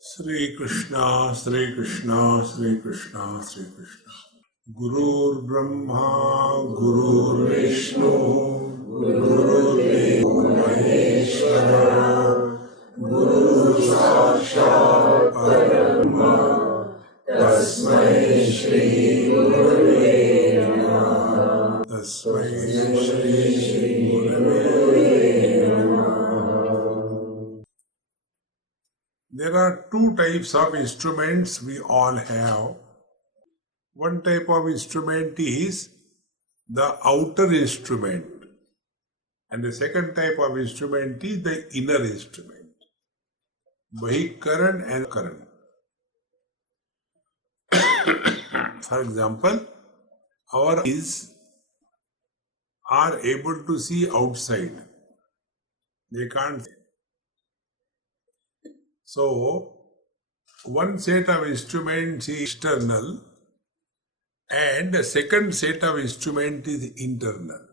Sri Krishna, Sri Krishna, Sri Krishna, Sri Krishna. Gurur Brahma, Gurur Vishnu, Gurur Devo Maheshwara, Guru Sakshat Parabrahma, Tasmai Shri Gurave Namaha. Tasmai Shri Gurave Namaha. There are two types of instruments we all have. One type of instrument is the outer instrument, and the second type of instrument is the inner instrument, Bahikaran and Karan. For example, our eyes are able to see outside. They can't. So, one set of instruments is external and the second set of instrument is internal.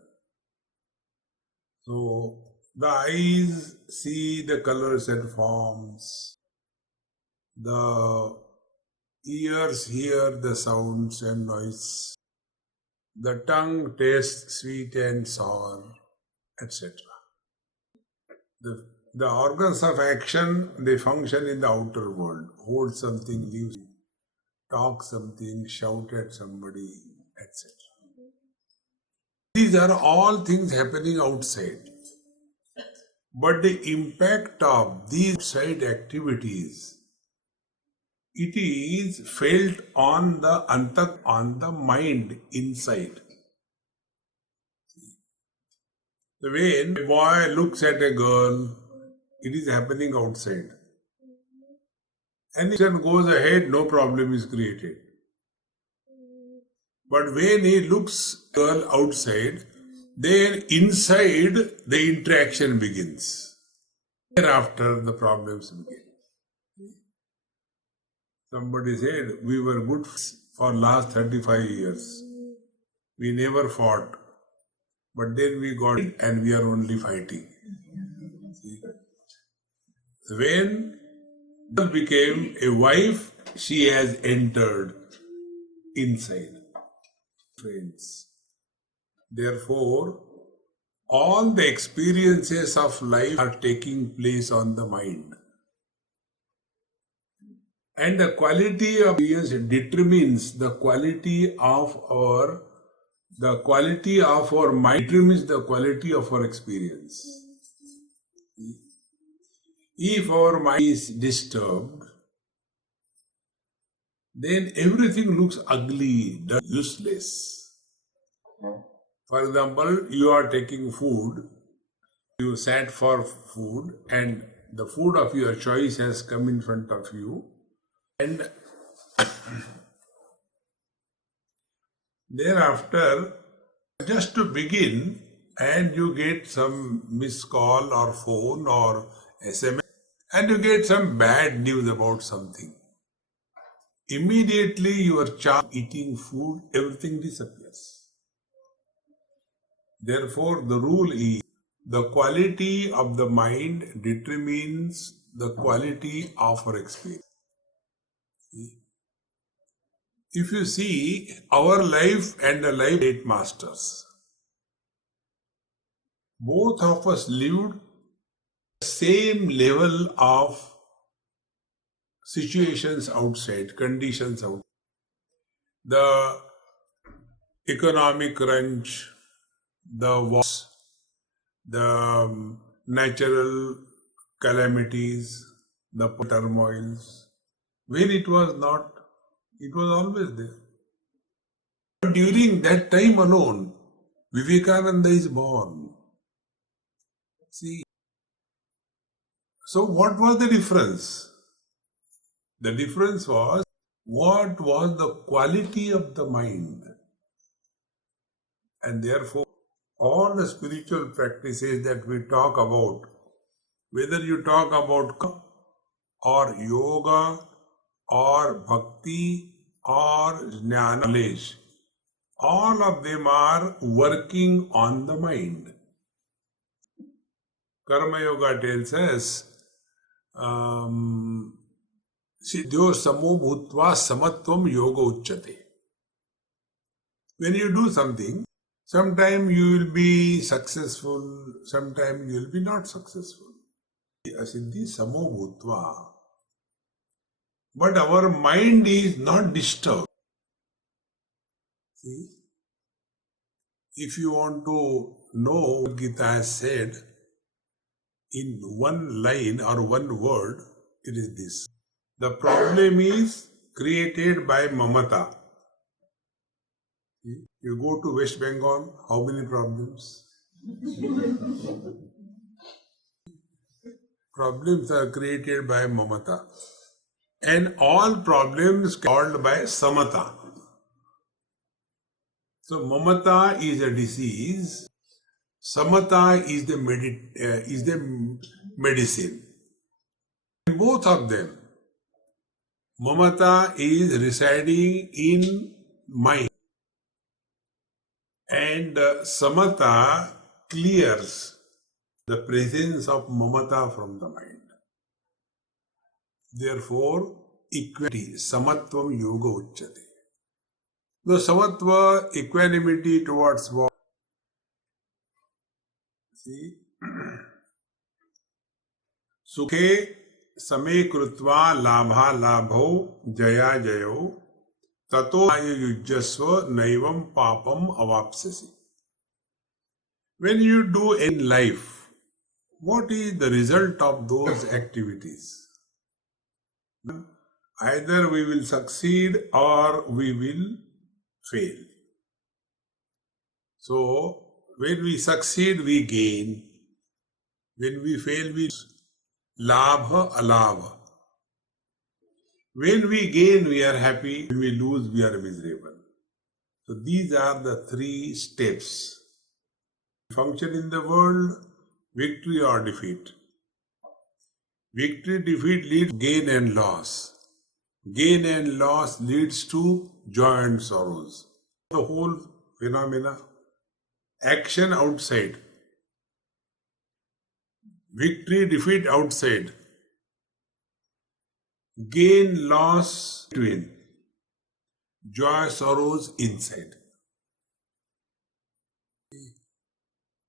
So, the eyes see the colors and forms. The ears hear the sounds and noise. The tongue tastes sweet and sour, etc. The organs of action, they function in the outer world. Hold something, leave, talk something, shout at somebody, etc. These are all things happening outside. But the impact of these outside activities, it is felt on the mind inside. When a boy looks at a girl, it is happening outside. And if it goes ahead, no problem is created. But when he looks at a girl outside, then inside the interaction begins. Thereafter the problems begin. Somebody said, we were good for last 35 years. We never fought. But then we got it and we are only fighting. See? When girl became a wife, she has entered inside. Friends. Therefore, all the experiences of life are taking place on the mind. And the quality of experience determines the quality of our mind, determines the quality of our experience. If our mind is disturbed, then everything looks ugly, useless. For example, you are taking food, you sat for food, and the food of your choice has come in front of you, and thereafter, just to begin, and you get some missed call or phone or SMS, and you get some bad news about something. Immediately your charge eating food, everything disappears. Therefore, the rule is the quality of the mind determines the quality of our experience. If you see our life and the life of great masters, both of us lived the same level of situations outside, conditions outside. The economic crunch, the wars, the natural calamities, the turmoils. When it was not, it was always there. But during that time alone, Vivekananda is born. See, so what was the difference? The difference was, what was the quality of the mind? And therefore, all the spiritual practices that we talk about, whether you talk about or yoga or bhakti or knowledge, all of them are working on the mind. Karma Yoga tells us Siddhyo samo bhutva samatvam yoga uchyate. When you do something, sometime you will be successful, sometime you will be not successful. Siddhi samo bhutva. But our mind is not disturbed. See? If you want to know what Gita has said in one line or one word, it is this. The problem is created by mamata. You go to West Bengal, how many problems? Problems are created by mamata. And all problems caused by samata. So mamata is a disease, samatha is the medicine. Both of them, mamata is residing in mind, and samatha clears the presence of mamata from the mind. Therefore, equity, samatvam yoga uchyate. The samatva, equanimity towards what? See? Sukhe same krutva labha labho jaya jayo tato ayujyasva naivam papam avapsasi. When you do in life, what is the result of those activities? Either we will succeed or we will fail. So, when we succeed, we gain. When we fail, we lose. Labha, alabha. When we gain, we are happy. When we lose, we are miserable. So, these are the three steps. Function in the world, victory or defeat. Victory, defeat leads to gain and loss. Gain and loss leads to joy and sorrows. The whole phenomena, action outside, victory, defeat outside, gain, loss between, joy, sorrows inside.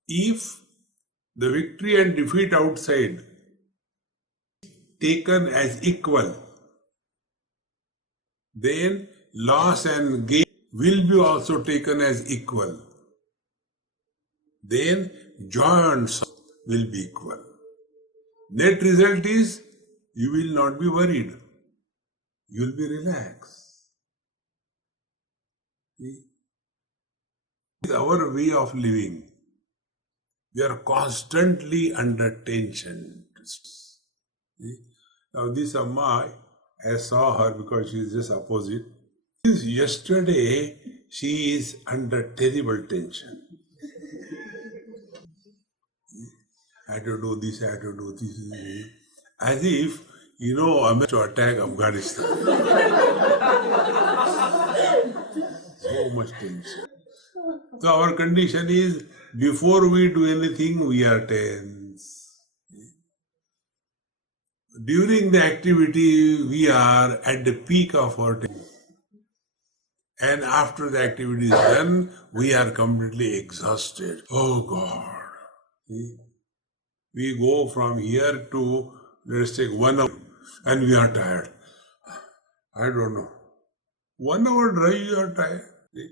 If the victory and defeat outside taken as equal, then loss and gain will be also taken as equal. Then joy and sorrow will be equal. Net result is you will not be worried. You will be relaxed. See? This is our way of living. We are constantly under tension. See? Now this Amma, I saw her because she is just opposite. Since yesterday, she is under terrible tension. I had to do this, I had to do this. As if, I'm to attack Afghanistan. So much tension. So our condition is, before we do anything, we are tense. During the activity, we are at the peak of our tension. And after the activity is done, we are completely exhausted. Oh God. See? We go from here to, let's take 1 hour, and we are tired. I don't know. 1 hour drive, you are tired. See?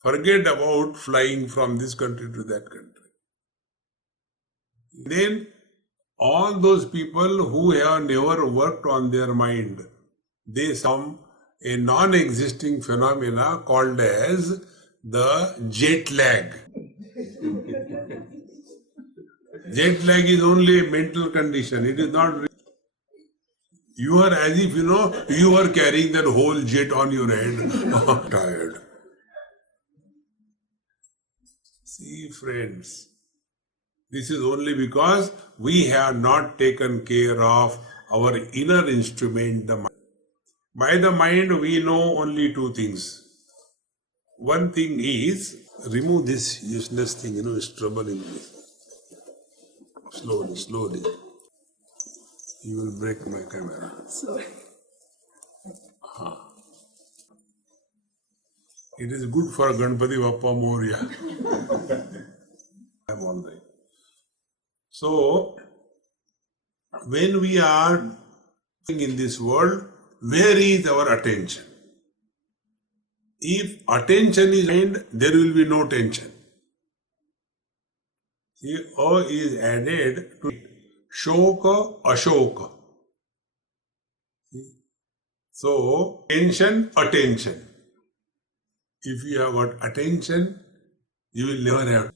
Forget about flying from this country to that country. Then, all those people who have never worked on their mind, they some a non-existing phenomena called as the jet lag. Jet lag is only a mental condition. It is not real. You are as if, you are carrying that whole jet on your head. Tired. See, friends, this is only because we have not taken care of our inner instrument, the mind. By the mind, we know only two things. One thing is, remove this useless thing, it's troubling me. Slowly. You will break my camera. Sorry. It is good for Ganpati Bappa Moria. I'm all right. So, when we are in this world, where is our attention? If attention is mind, there will be no tension. See, O is added to Shoka, Ashoka. See? So, tension, attention. If you have got attention, you will never have.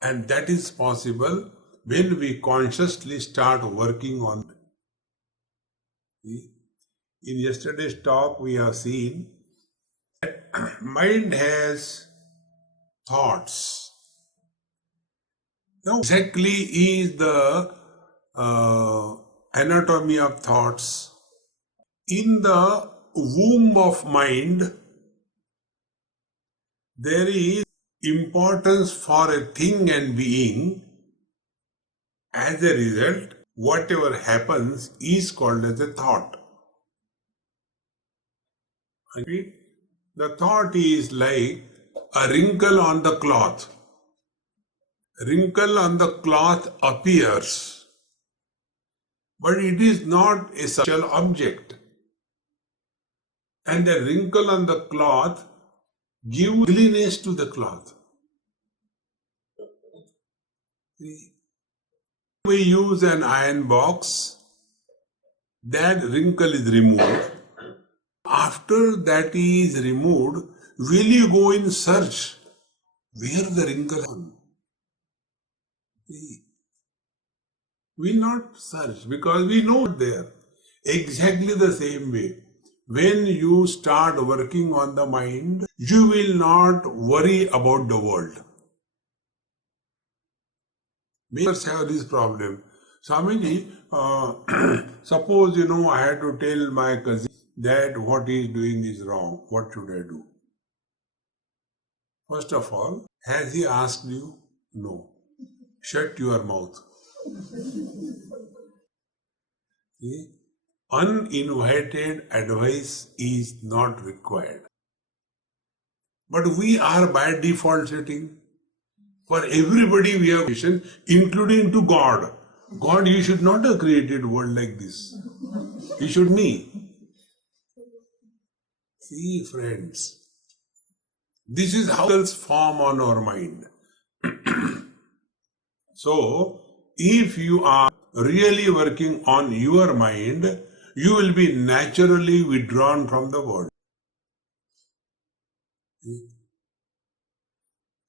And that is possible when we consciously start working on it. See? In yesterday's talk, we have seen that mind has thoughts. Now, exactly is the anatomy of thoughts. In the womb of mind, there is importance for a thing and being. As a result, whatever happens is called as a thought. I repeat, the thought is like a wrinkle on the cloth. Wrinkle on the cloth appears, but it is not a subtle object. And the wrinkle on the cloth gives ugliness to the cloth. We use an iron box, that wrinkle is removed. After that is removed, will you go in search where the wrinkle is? We will not search because we know it there. Exactly the same way. When you start working on the mind, you will not worry about the world. Many have this problem. Swamiji, suppose I had to tell my cousin that what he is doing is wrong. What should I do? First of all, has he asked you? No. Shut your mouth. See? Uninvited advice is not required. But we are by default setting. For everybody we have vision, including to God. God, you should not have created world like this. You should me. See, friends, this is how else form on our mind. So, if you are really working on your mind, you will be naturally withdrawn from the world.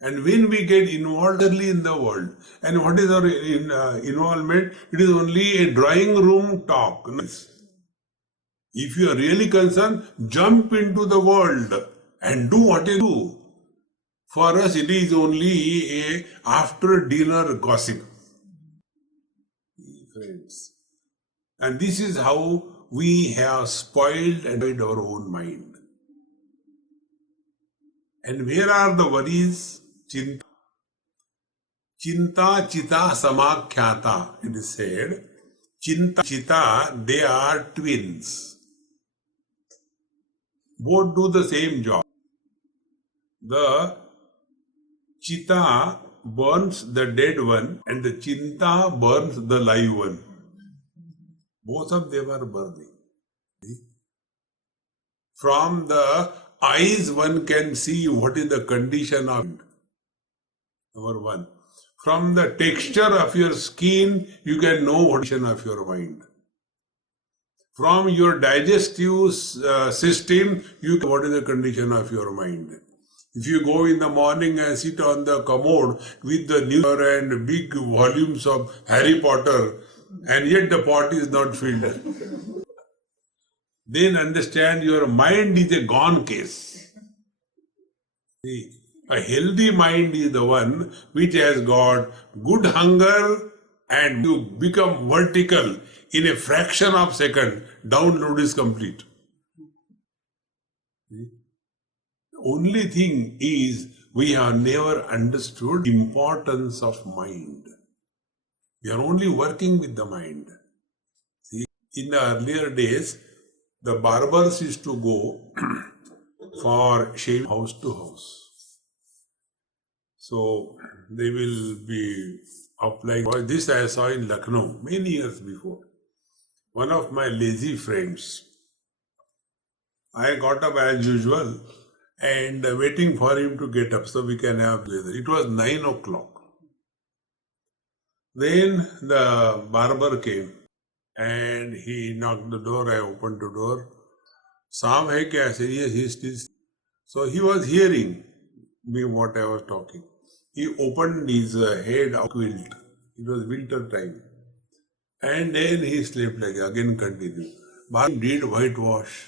And when we get involved early in the world, and what is our involvement? It is only a drawing room talk. If you are really concerned, jump into the world and do what you do. For us, it is only a after dinner gossip. Friends. And this is how we have spoiled and made our own mind. And where are the worries? Chinta. Chinta chita samakhyata. It is said, Chinta chita, they are twins. Both do the same job. The chita burns the dead one and the chinta burns the live one. Both of them are burning. From the eyes one can see what is the condition of it. Number one. From the texture of your skin, you can know what is the condition of your mind. From your digestive system, you know what is the condition of your mind. If you go in the morning and sit on the commode with the newspaper and big volumes of Harry Potter, and yet the pot is not filled, then understand your mind is a gone case. See, a healthy mind is the one which has got good hunger and you become vertical in a fraction of a second. Download is complete. See? The only thing is we have never understood the importance of mind. We are only working with the mind. See, in the earlier days, The barbers used to go for shaving house to house. So they will be applying. This I saw in Lucknow many years before. One of my lazy friends, I got up as usual and waiting for him to get up so we can have leather. It was 9 o'clock. Then the barber came and he knocked the door. I opened the door. Sam hai kya? I said, yes, he is still. So he was hearing me what I was talking. He opened his head out quilt. It was winter time. And then he slept like again continued. Barber did whitewash.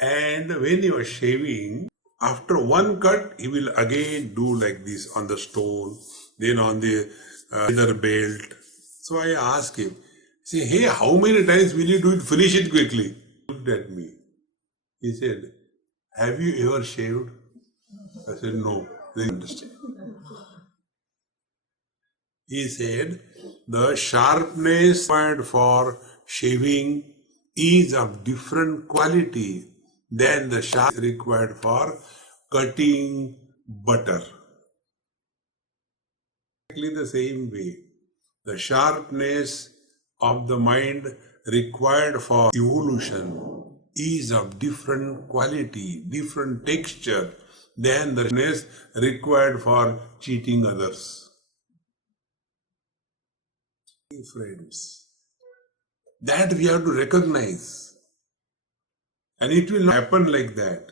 And when he was shaving, after one cut, he will again do like this on the stone, then on the leather belt. So I asked him, say, hey, how many times will you do it? Finish it quickly. He looked at me. He said, have you ever shaved? I said, no. They understand. He said, the sharpness required for shaving is of different quality than the sharpness required for cutting butter. Exactly the same way, the sharpness of the mind required for evolution is of different quality, different texture than the sharpness required for cheating others. Friends, that we have to recognize, and it will not happen like that.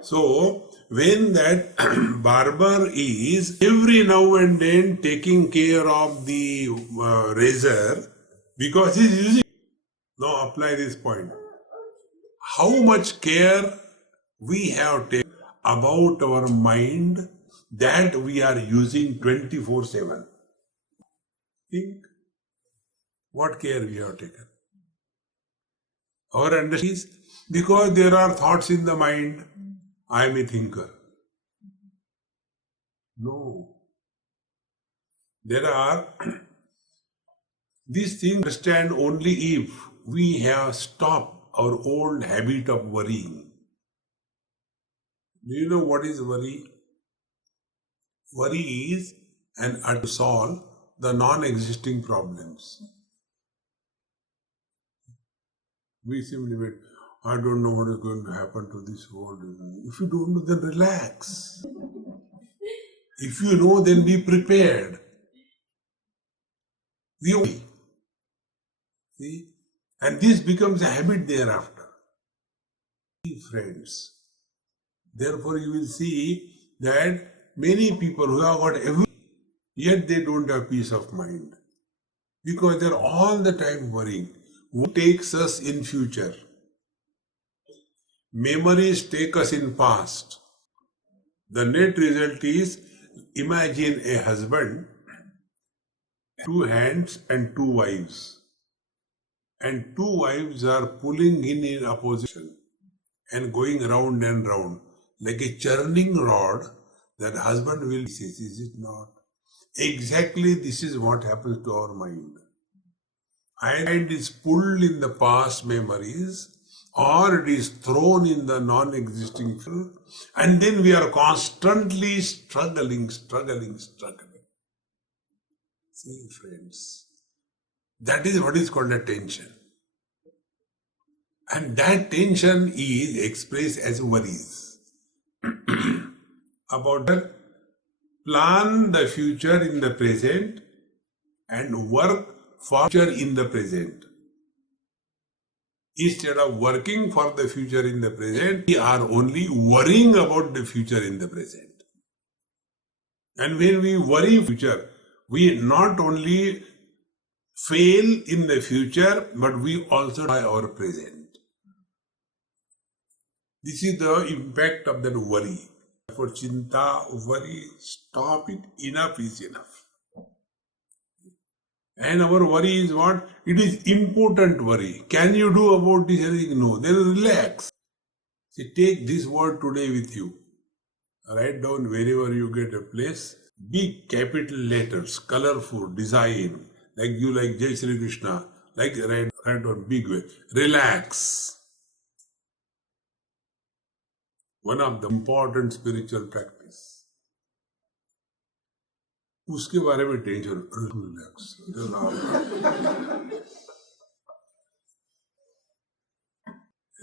So when that barber is every now and then taking care of the razor because he is using. Now apply this point. How much care we have taken about our mind that we are using 24/7. Think what care we have taken. Our understanding is because there are thoughts in the mind, I am a thinker. No. There are these things understand only if we have stopped our old habit of worrying. Do you know what is worry? Worry is an attempt to solve the non-existing problems. We simply wait. I don't know what is going to happen to this world. If you don't know, then relax. If you know, then be prepared. We only see, and this becomes a habit thereafter. Friends, therefore you will see that many people who have got everything, yet they don't have peace of mind because they're all the time worrying. What takes us in future? Memories take us in past. The net result is, imagine a husband, 2 hands and 2 wives. And 2 wives are pulling in opposition and going round and round. Like a churning rod, that husband will say, is it not? Exactly this is what happens to our mind. And it is pulled in the past memories, or it is thrown in the non-existing field, and then we are constantly struggling. See, friends, that is what is called a tension. And that tension is expressed as worries. About that, plan the future in the present and work for future in the present. Instead of working for the future in the present, we are only worrying about the future in the present. And when we worry future, we not only fail in the future, but we also die our present. This is the impact of that worry. For chinta, worry, stop it. Enough is enough. And our worry is what? It is important worry. Can you do about this? No. Then relax. See, take this word today with you. Write down wherever you get a place. Big capital letters, colorful, design. Like you like Jai Shri Krishna. Like write Right on, big way. Relax. One of the important spiritual practice. उसके बारे में tension, relax.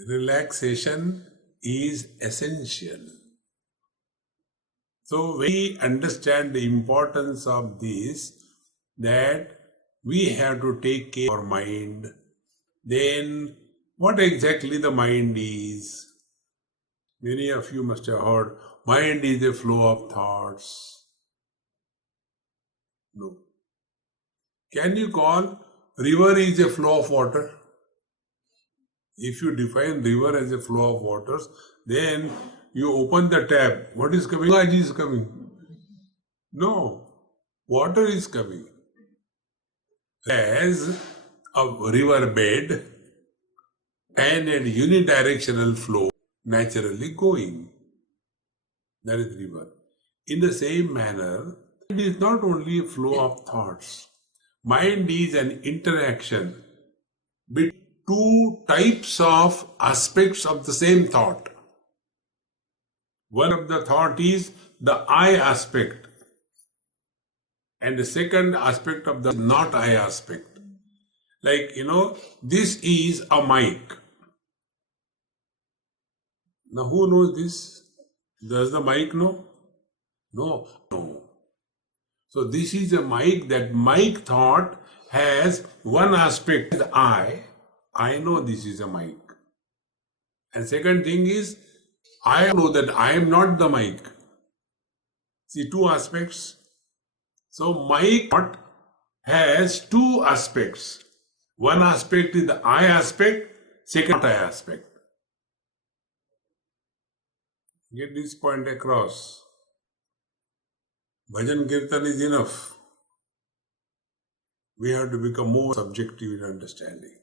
Relaxation is essential. So we understand the importance of this, that we have to take care of our mind. Then what exactly the mind is? Many of you must have heard, mind is a flow of thoughts. No. Can you call river is a flow of water? If you define river as a flow of waters, then you open the tap. What is coming? Ganga is coming. No, water is coming. As a river bed and a unidirectional flow naturally going. That is river. In the same manner, it is not only a flow of thoughts. Mind is an interaction between two types of aspects of the same thought. One of the thought is the I aspect, and the second aspect of the not I aspect. Like, this is a mic. Now, who knows this? Does the mic know? No. So, this is a mic. That mic thought has one aspect, I know this is a mic. And second thing is, I know that I am not the mic. See, two aspects. So, mic thought has two aspects. One aspect is the I aspect, second I aspect. Get this point across. Bhajan Kirtan is enough. We have to become more subjective in understanding.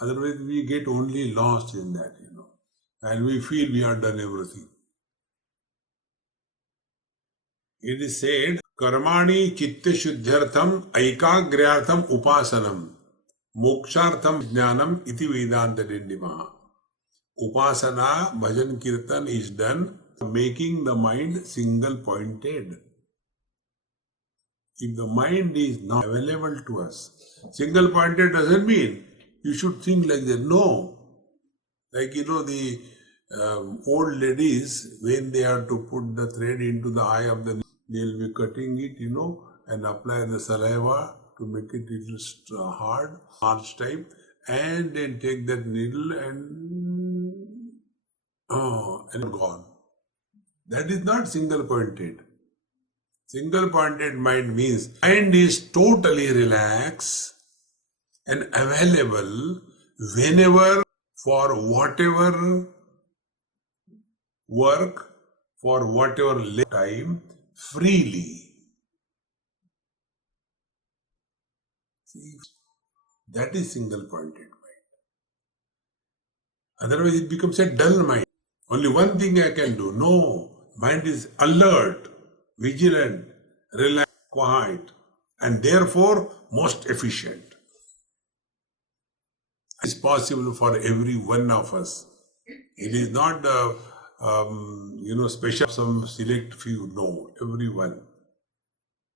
Otherwise, we get only lost in that, and we feel we have done everything. It is said, Karmani chitta shuddhyartham aikagryaartham upasanam mokshartham jnanam iti vedanta dindimaha. Upasana, bhajan kirtan is done making the mind single pointed. If the mind is not available to us, single pointed doesn't mean you should think like that. No. Like, the old ladies, when they have to put the thread into the eye of the needle, they'll be cutting it, and apply the saliva to make it little hard, arch type, and then take that needle and gone. That is not single pointed. Single pointed mind means mind is totally relaxed and available whenever, for whatever work, for whatever time, freely. See, that is single pointed mind. Otherwise it becomes a dull mind. Only one thing I can do. No, mind is alert, vigilant, relaxed, quiet, and therefore most efficient. It is possible for every one of us. It is not special some select few. No, everyone.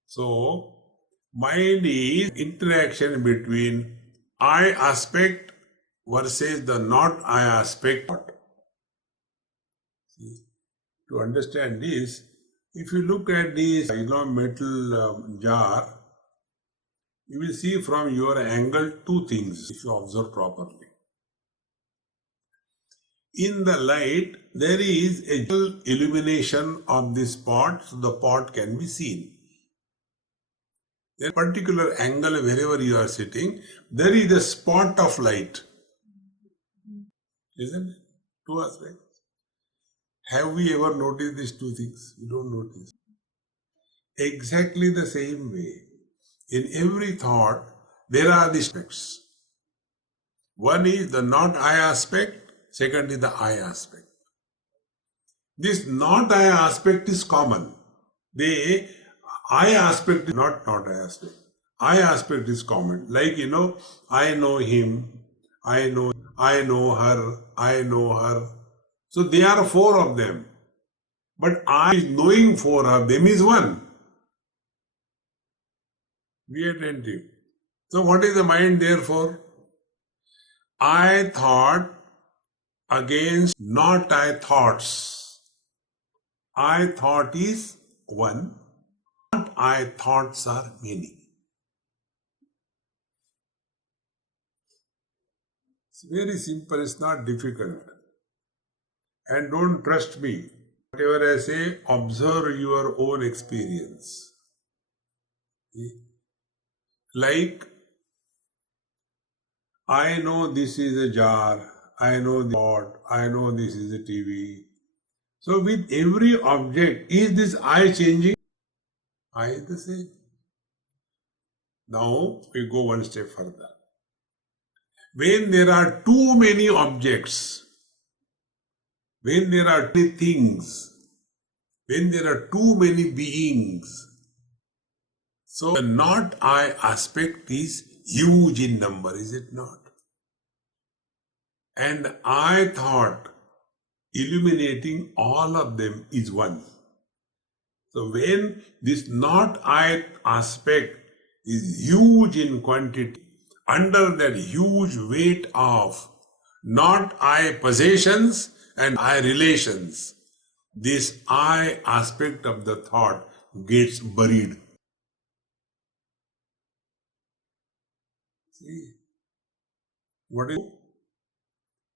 So, mind is interaction between I aspect versus the not I aspect. See, to understand this, if you look at this metal jar, you will see from your angle two things if you observe properly. In the light, there is a illumination of this pot, so the pot can be seen. In a particular angle, wherever you are sitting, there is a spot of light. Isn't it? Two aspects. Have we ever noticed these two things? We don't notice. Exactly the same way. In every thought, there are these aspects. One is the not I aspect, second is the I aspect. This not I aspect is common. The I aspect is not I aspect. I aspect is common. Like, I know him, I know her, I know her. So there are four of them. But I knowing four of them is one. Be attentive. So what is the mind there for? I thought against not I thoughts. I thought is one, not I thoughts are many. It's very simple, it's not difficult. And don't trust me. Whatever I say, observe your own experience. Like, I know this is a jar, I know the pot, I know this is a TV. So with every object, is this I changing? I is the same. Now we go one step further. When there are too many objects, when there are too many things, when there are too many beings, so the not I aspect is huge in number, is it not? And I thought illuminating all of them is one. So when this not I aspect is huge in quantity, under that huge weight of not I possessions and I relations, this I aspect of the thought gets buried. See, what is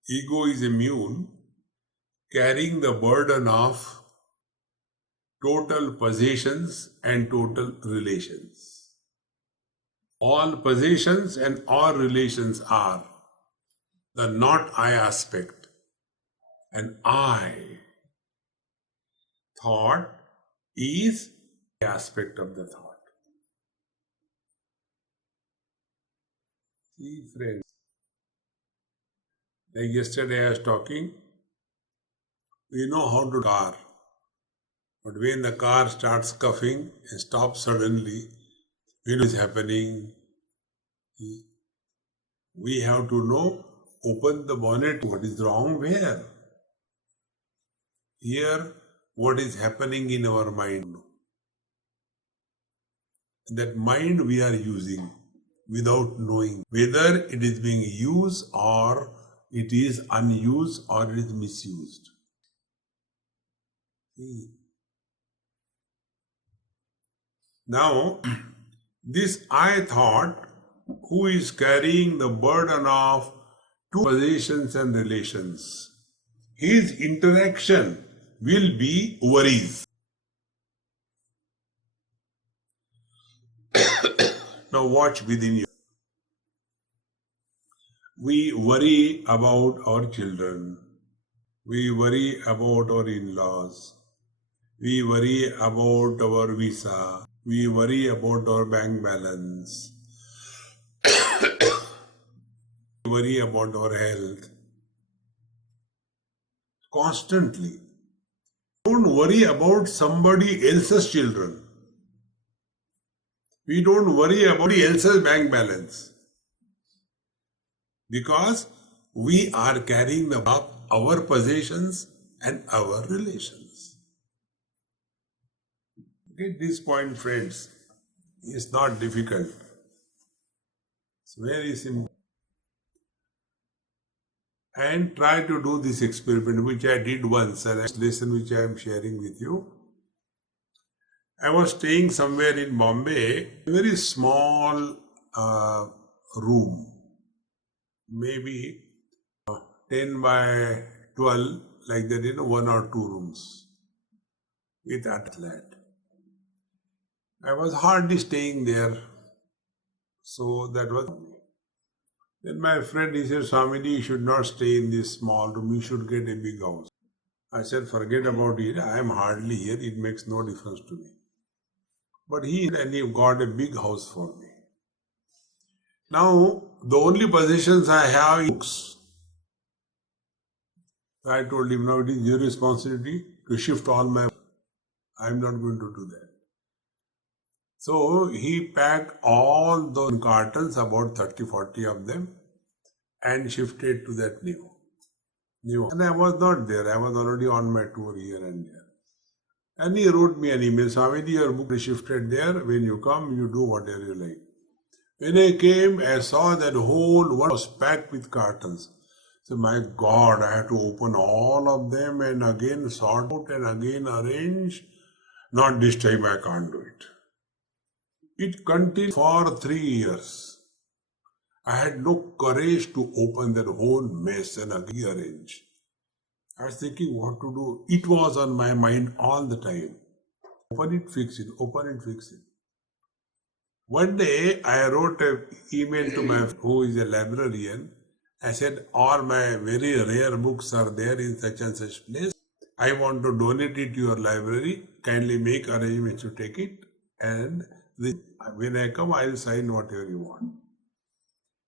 ego is immune, carrying the burden of total possessions and total relations. All possessions and all relations are the not I aspect, and I thought is the aspect of the thought. See, friends, like yesterday I was talking, we know how to car, but when the car starts coughing and stops suddenly, we know what is happening. We have to know, open the bonnet, what is wrong where? Here, what is happening in our mind. That mind we are using without knowing whether it is being used or it is unused or it is misused. Now, this I thought, who is carrying the burden of two possessions and relations, his interaction will be worries. Now watch within you. We worry about our children. We worry about our in-laws. We worry about our visa. We worry about our bank balance. We worry about our health. Constantly. Don't worry about somebody else's children. We don't worry about somebody else's bank balance. Because we are carrying the burden of our possessions and our relations. Get this point, friends. It's not difficult. It's very simple. And try to do this experiment, which I did once, and this lesson which I am sharing with you. I was staying somewhere in Bombay, a very small room, maybe 10 by 12, like that, one or two rooms with athlete. I was hardly staying there, so that was. Then my friend, he said, Swami, you should not stay in this small room, you should get a big house. I said, forget about it, I am hardly here, it makes no difference to me. But he got a big house for me. Now, the only possessions I have is books. I told him, now it is your responsibility to shift all my books. I am not going to do that. So he packed all those cartons, about 30-40 of them, and shifted to that new. And I was not there. I was already on my tour here and there. And he wrote me an email, Swami, your book is shifted there. When you come, you do whatever you like. When I came, I saw that whole one was packed with cartons. So my God, I had to open all of them and again sort out and again arrange. Not this time, I can't do it. It continued for 3 years. I had no courage to open that whole mess and again arrange. I was thinking what to do. It was on my mind all the time. Open it, fix it, open it, fix it. One day I wrote an email to my friend who is a librarian. I said, all my very rare books are there in such and such place. I want to donate it to your library. Kindly make arrangements to take it. And when I come, I'll sign whatever you want.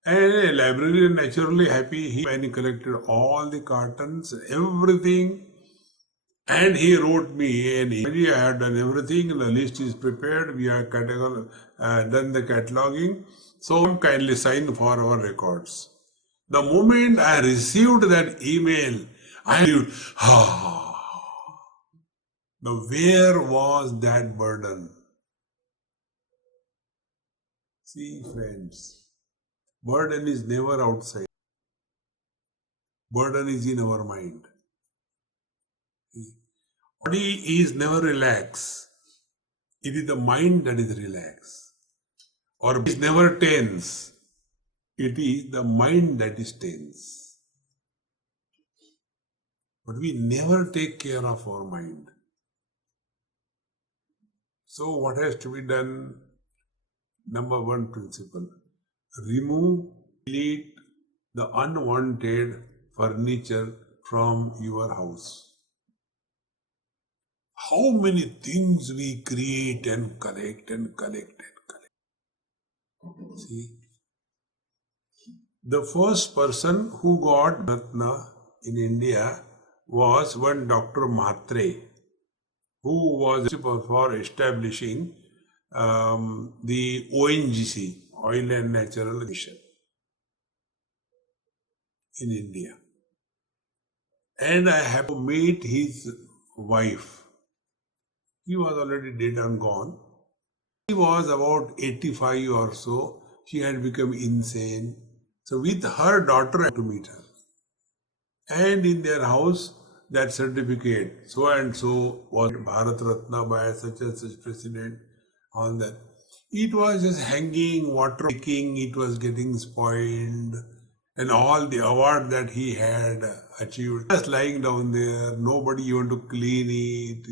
And a librarian naturally happy. He collected all the cartons, everything. And he wrote me an email. I had done everything. The list is prepared. We have done the cataloging. So kindly sign for our records. The moment I received that email, I knew, now where was that burden? See, friends, burden is never outside. Burden is in our mind. Body is never relaxed. It is the mind that is relaxed. Or is never tense. It is the mind that is tense. But we never take care of our mind. So what has to be done? Number one principle. Remove, delete the unwanted furniture from your house. How many things we create and collect and collect and collect. See? The first person who got Ratna in India was one Dr. Mhatre, who was for establishing the ONGC, Oil and Natural Mission, in India. And I have to meet his wife. He was already dead and gone. She was about 85 or so. She had become insane. So with her daughter, I had to meet her. And in their house, that certificate, so and so was Bharat Ratna by such and such president, all that. It was just hanging, water leaking, it was getting spoiled, and all the award that he had achieved, just lying down there, nobody even to clean it.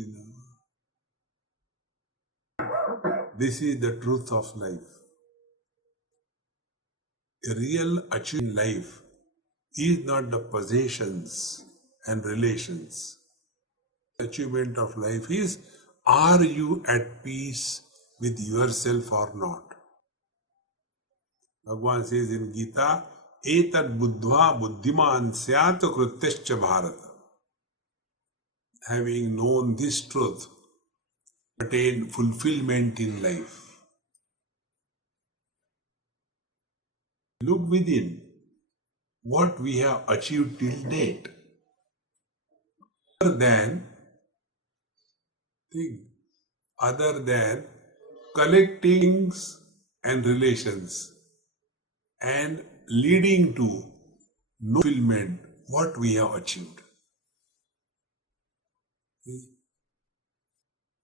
This is the truth of life. A real achievement in life is not the possessions and relations. The achievement of life is, are you at peace with yourself or not? Bhagavan says in Gita, Etad buddhva buddhiman syat krutyascha bharata. Having known this truth, attain fulfillment in life. Look within what we have achieved till date. Other than collecting and relations and leading to no fulfillment, what we have achieved.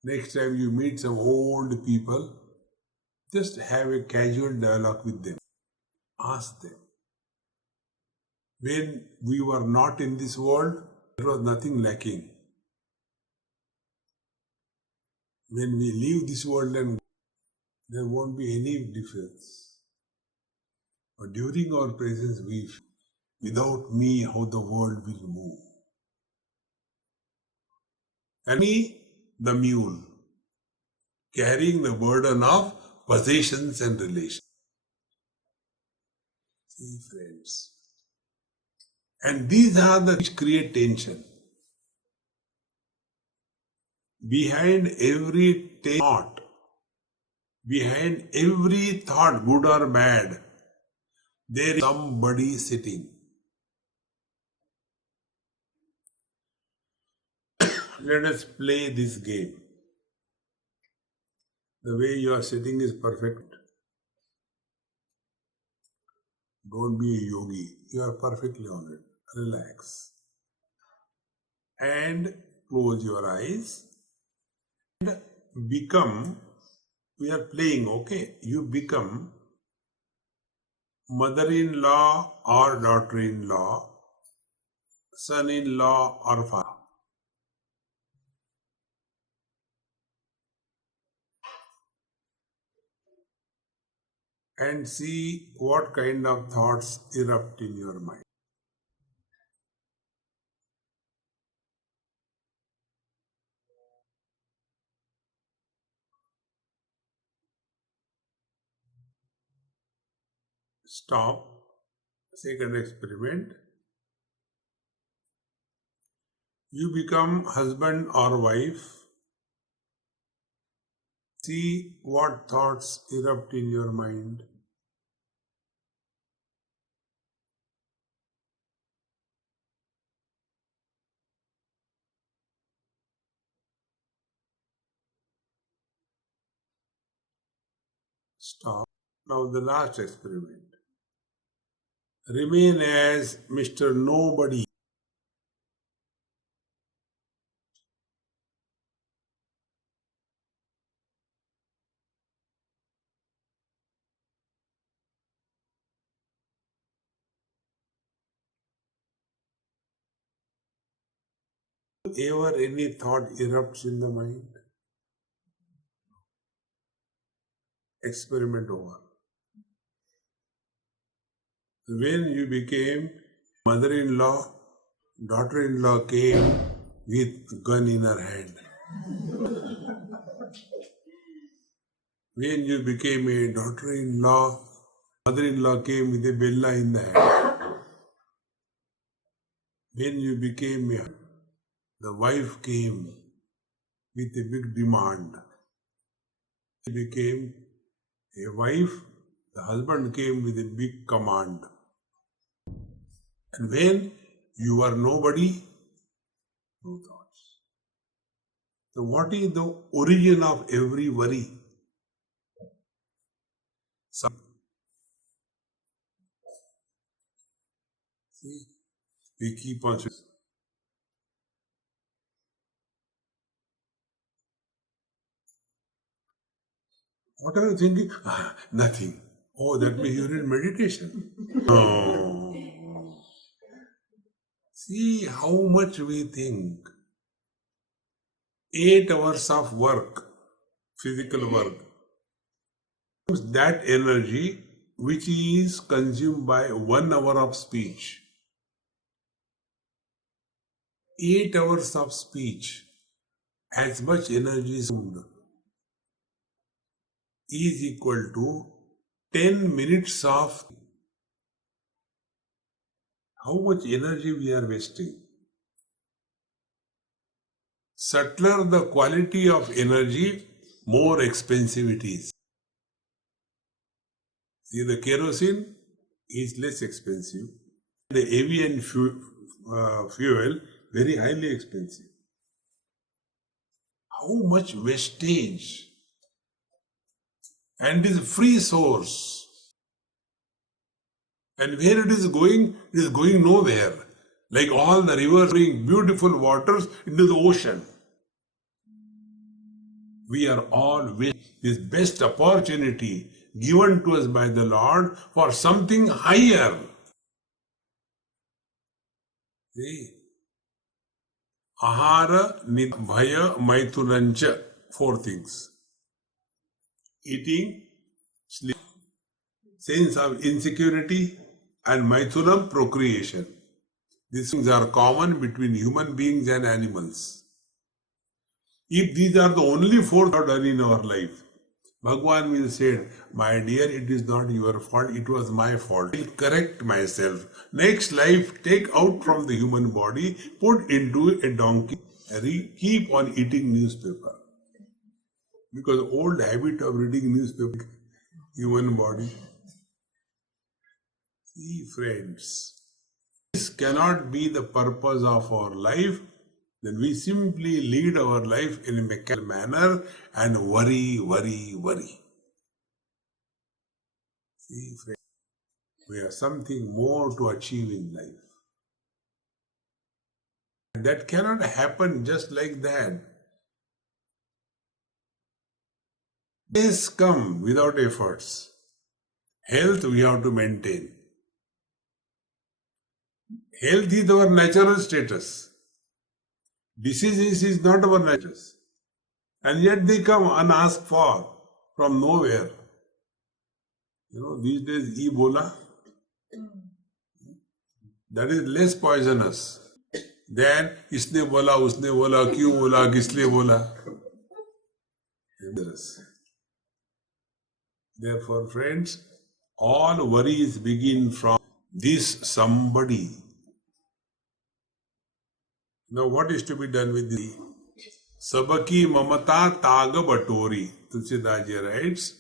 Next time you meet some old people, just have a casual dialogue with them. Ask them. When we were not in this world, there was nothing lacking. When we leave this world, and there won't be any difference. But during our presence, without me, how the world will move. And me, the mule, carrying the burden of possessions and relations. See, friends. And these are the which create tension. Behind every thought, Behind every thought, good or bad, there is somebody sitting. Let us play this game. The way you are sitting is perfect. Don't be a yogi. You are perfectly on it. Relax. And close your eyes. And become, we are playing, okay? You become mother-in-law or daughter-in-law, son-in-law or father. And see what kind of thoughts erupt in your mind. Stop. Second experiment. You become husband or wife. See what thoughts erupt in your mind. Stop. Now the last experiment. Remain as Mr. Nobody. Ever any thought erupts in the mind? Experiment over. When you became mother-in-law, daughter-in-law came with gun in her hand. When you became a daughter-in-law, mother-in-law came with a bella in the hand. When you became the wife came with a big demand. She became a wife, the husband came with a big command. And when you are nobody, no thoughts. So what is the origin of every worry? See, we keep on. What are you thinking? Nothing. Oh, that means you're in meditation. No. See how much we think. 8 hours of work, physical work, that energy which is consumed by 1 hour of speech. 8 hours of speech, as much energy is consumed, is equal to 10 minutes of. How much energy we are wasting? Subtler the quality of energy, more expensive it is. See, the kerosene is less expensive. The avian fuel, very highly expensive. How much wastage? And it is a free source. And where it is going nowhere. Like all the rivers bring beautiful waters into the ocean. We are all with this best opportunity given to us by the Lord for something higher. See? Ahara, Bhaya, Maithunancha. 4 things. Eating, sleep, sense of insecurity, and Maithunam, procreation. These things are common between human beings and animals. If these are the only 4 that are done in our life, Bhagwan will say, my dear, it is not your fault, it was my fault. I will correct myself. Next life, take out from the human body, put into a donkey, keep on eating newspaper. Because old habit of reading newspaper, human body. See, friends, this cannot be the purpose of our life. Then we simply lead our life in a mechanical manner and worry, worry, worry. See, friends, we have something more to achieve in life. That cannot happen just like that. This come without efforts. Health we have to maintain. Health is our natural status. Diseases is not our natural. And yet they come unasked for from nowhere. You know, these days Ebola, that is less poisonous than इसने बोला, उसने बोला, क्यों बोला, किसलिए बोला. Dangerous. Therefore, friends, all worries begin from this somebody. Now, what is to be done with the Sabaki mamata taga batori? Tulsidaji writes,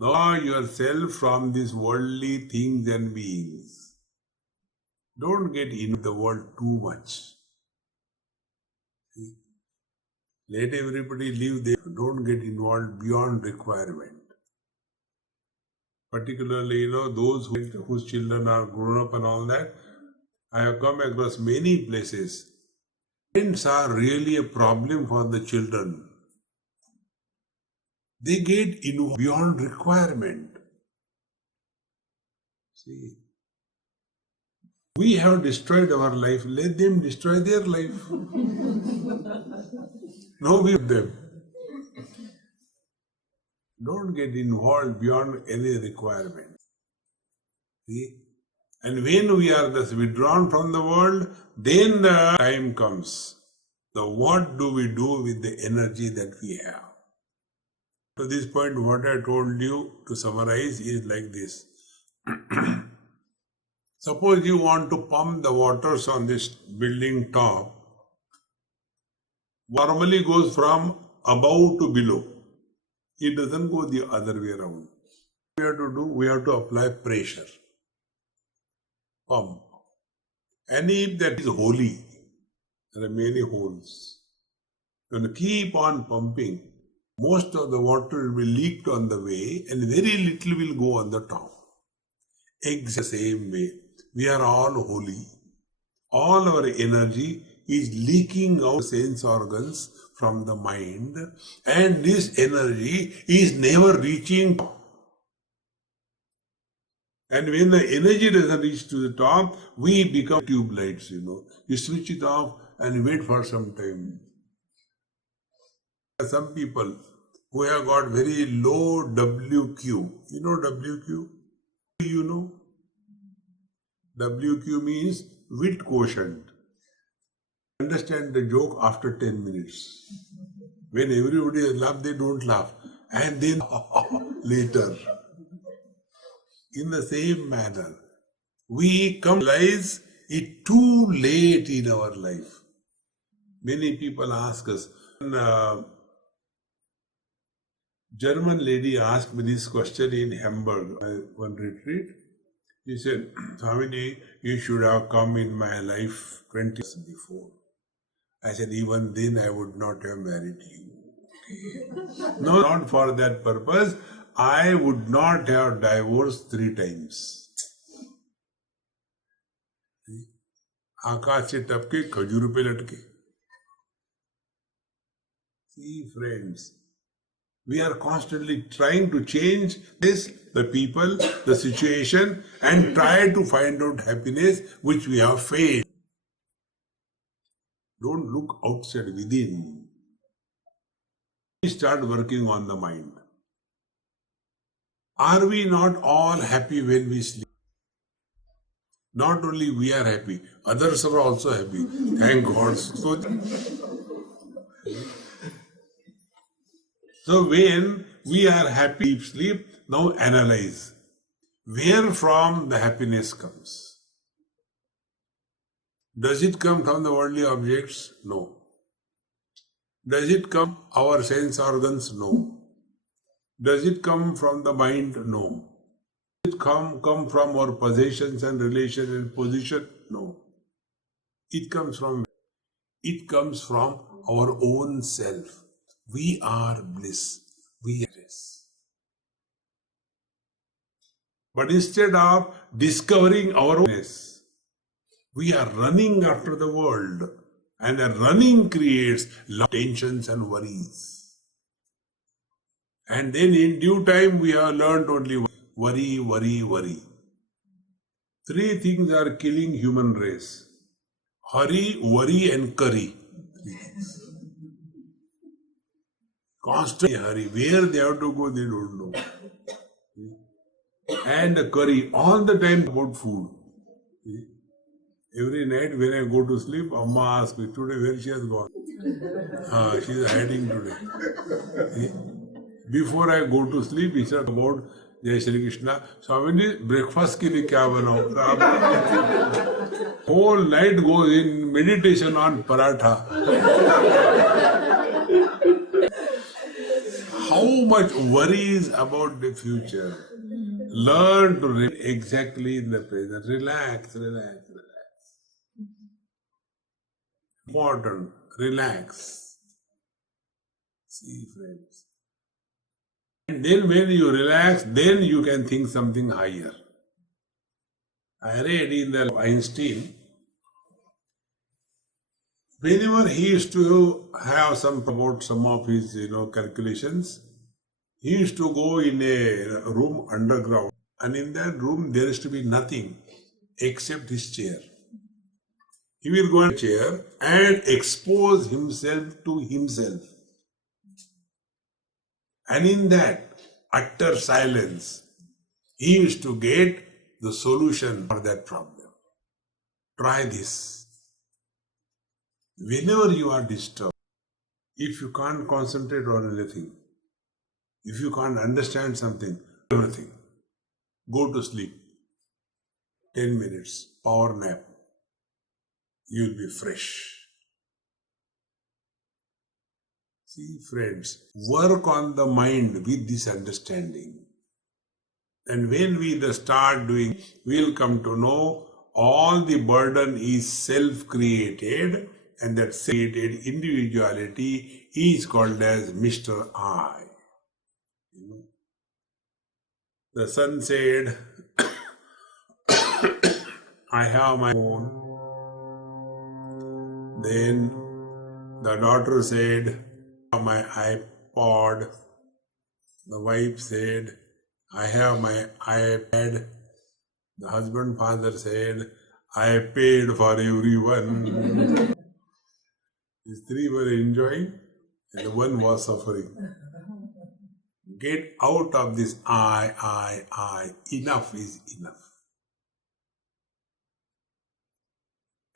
know yourself from these worldly things and beings. Don't get in the world too much. Let everybody live there. Don't get involved beyond requirement. Particularly, you know, those whose children are grown up and all that. I have come across many places. Parents are really a problem for the children. They get involved beyond requirement. See, we have destroyed our life. Let them destroy their life. No, we have them. Don't get involved beyond any requirement. See? And when we are thus withdrawn from the world, then the time comes. So what do we do with the energy that we have? To this point, what I told you to summarize is like this. Suppose you want to pump the waters on this building top. Normally goes from above to below. It doesn't go the other way around. What we have to do, we have to apply pressure. Pump. And if that is holy, there are many holes. When you keep on pumping, most of the water will be leaked on the way and very little will go on the top. Exactly the same way. We are all holy. All our energy is leaking out sense organs from the mind, and this energy is never reaching top. And when the energy doesn't reach to the top, we become tube lights, you know. You switch it off and wait for some time. Some people who have got very low WQ. You know WQ? You know? WQ means wit quotient. Understand the joke after 10 minutes. When everybody laughs, they don't laugh. And then later. In the same manner, we come to realize it too late in our life. Many people ask us. German lady asked me this question in Hamburg, one retreat. She said, Swami, you should have come in my life 20 years before. I said, even then I would not have married you. No, not for that purpose. I would not have divorced 3 times. आकाश से टपके खजूर पे लटके. See, friends, we are constantly trying to change this, the people, the situation, and try to find out happiness which we have failed. Don't look outside, within. We start working on the mind. Are we not all happy when we sleep? Not only we are happy, others are also happy. Thank God. So when we are happy, sleep, now analyze. Where from the happiness comes? Does it come from the worldly objects? No. Does it come our sense organs? No. Does it come from the mind? No. Does it come from our possessions and relation and position? No. It comes from our own self. We are bliss. We are bliss. But instead of discovering our ownness, we are running after the world. And the running creates lot of tensions and worries. And then in due time we have learned only worry, worry, worry. Three things are killing human race. Hurry, worry and curry. Constantly hurry. Where they have to go, they don't know. And curry, all the time about food. Every night when I go to sleep, Amma asks me, today where she has gone? She is hiding today. Before I go to sleep, he said about Jai Shri Krishna, Swami, breakfast ke liye kya banao? Whole night goes in meditation on paratha. How much worries about the future? Learn to live exactly in the present. Relax, relax, relax. Important. Relax. See, friends. And then when you relax, then you can think something higher. I read in the Einstein, whenever he used to have about some of his calculations, he used to go in a room underground, and in that room there is to be nothing except his chair. He will go in a chair and expose himself to himself. And in that utter silence, he used to get the solution for that problem. Try this. Whenever you are disturbed, if you can't concentrate on anything, if you can't understand something, everything, go to sleep. 10 minutes, power nap. You will be fresh. See, friends, work on the mind with this understanding. And when we start doing, we'll come to know all the burden is self-created, and that self-created individuality is called as Mr. I. The son said, I have my own. Then the daughter said, I have my iPod. The wife said, I have my iPad. The husband, father said, I paid for everyone. These three were enjoying and one was suffering. Get out of this I. Enough is enough.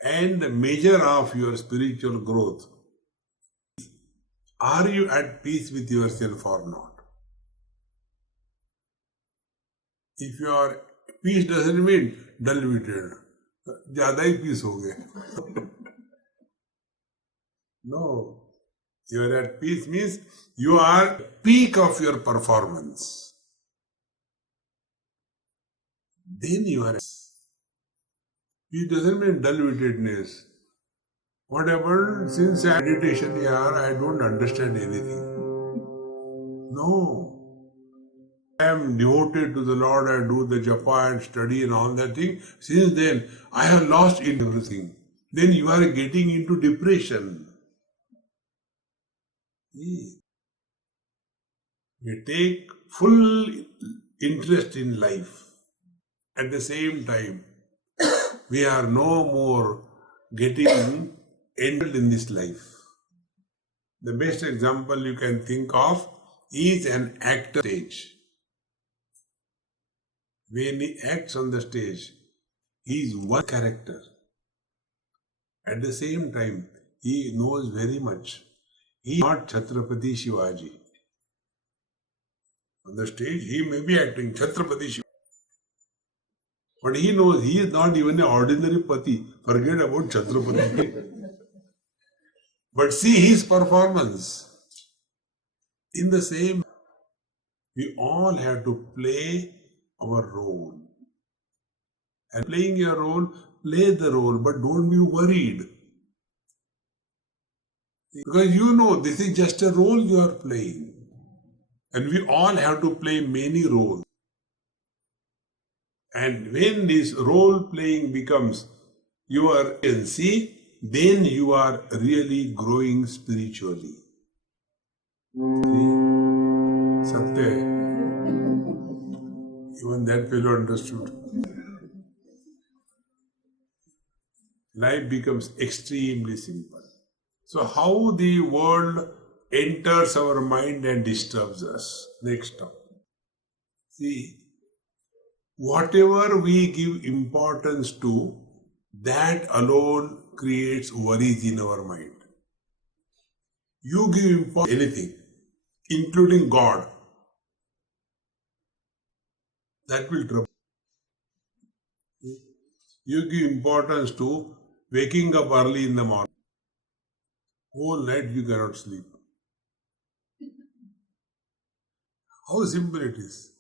And the measure of your spiritual growth, are you at peace with yourself or not? If you are, peace doesn't mean dull-witted. ज़्यादा ही peace हो गए. No. You are at peace means you are peak of your performance. Then you are. Peace doesn't mean dull-wittedness. What happened since meditation here, I don't understand anything. No. I am devoted to the Lord, I do the japa and study and all that thing. Since then, I have lost in everything. Then you are getting into depression. We take full interest in life. At the same time, we are no more getting entangled in this life. The best example you can think of is an actor stage. When he acts on the stage, he is one character. At the same time, he knows very much. He is not Chhatrapati Shivaji. On the stage, he may be acting Chhatrapati Shivaji. But he knows he is not even an ordinary pati. Forget about Chhatrapati. But see his performance. In the same, we all have to play our role. And playing your role, play the role, but don't be worried. Because you know this is just a role you are playing. And we all have to play many roles. And when this role playing becomes your agency, then you are really growing spiritually. Satya, even that fellow understood. Life becomes extremely simple. So how the world enters our mind and disturbs us. Next stop. See, whatever we give importance to, that alone creates worries in our mind. You give importance to anything, including God, that will trouble. You give importance to waking up early in the morning. Whole night you cannot sleep. How simple it is.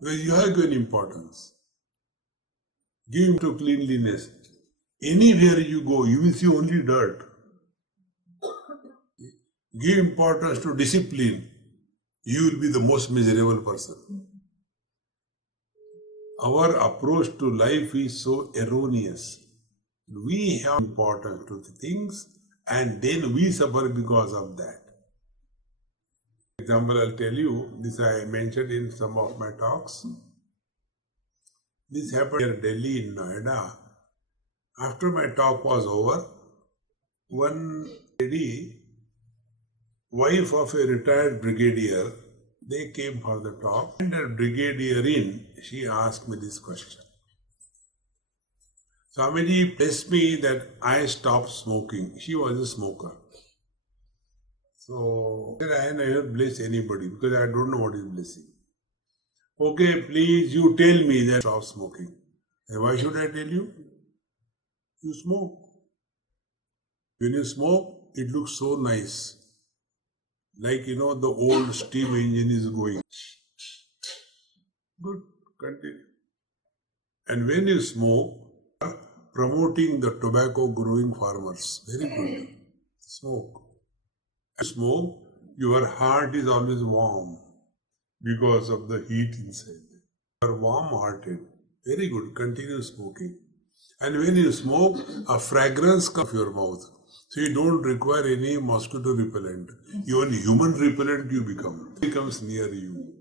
Because you have given importance. Give to cleanliness. Anywhere you go, you will see only dirt. Give importance to discipline. You will be the most miserable person. Our approach to life is so erroneous. We have importance to the things and then we suffer because of that. For example, I'll tell you, this I mentioned in some of my talks. This happened in Delhi in Noida. After my talk was over, one lady, wife of a retired brigadier, they came for the talk. And the brigadier she asked me this question. Swamiji blessed me that I stopped smoking. She was a smoker. So I never bless anybody because I don't know what is blessing. Okay, please you tell me that stop smoking. And why should I tell you? You smoke. When you smoke, it looks so nice. Like, the old steam engine is going. Good, continue. And when you smoke, promoting the tobacco growing farmers. Very good. Smoke. Smoke, your heart is always warm because of the heat inside. You are warm-hearted. Very good. Continue smoking. And when you smoke, a fragrance comes from your mouth. So you don't require any mosquito repellent. Even human repellent you becomes near you.